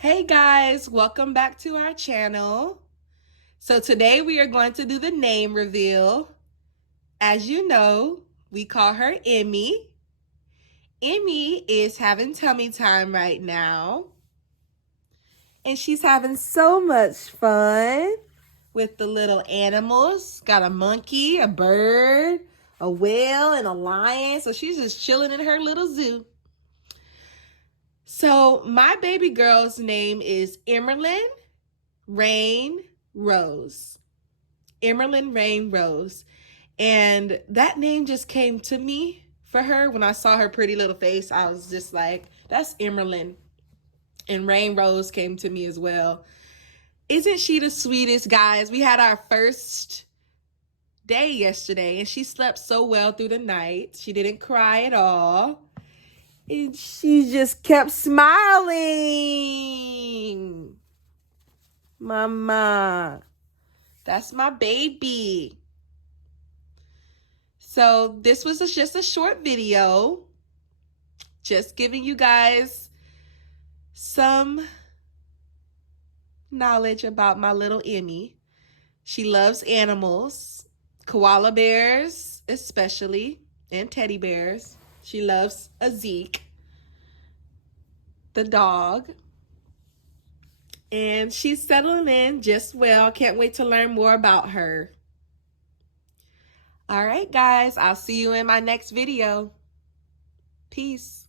Hey guys, welcome back to our channel. So today we are going to do the name reveal. As you know, we call her Emmy. Emmy is having tummy time right now. And she's having so much fun with the little animals. Got a monkey, a bird, a whale, and a lion. So she's just chilling in her little zoo. So my baby girl's name is Emerlyn Rain Rose. Emerlyn Rain Rose. And that name just came to me for her. When I saw her pretty little face, I was just like, that's Emerlyn. And Rain Rose came to me as well. Isn't she the sweetest, guys? We had our first day yesterday, and she slept so well through the night. She didn't cry at all. And she just kept smiling. Mama. That's my baby. So this was just a short video, just giving you guys some knowledge about my little Emmy. She loves animals, koala bears especially, and teddy bears. She loves Zeke, the dog. And she's settling in just well. Can't wait to learn more about her. All right, guys, I'll see you in my next video. Peace.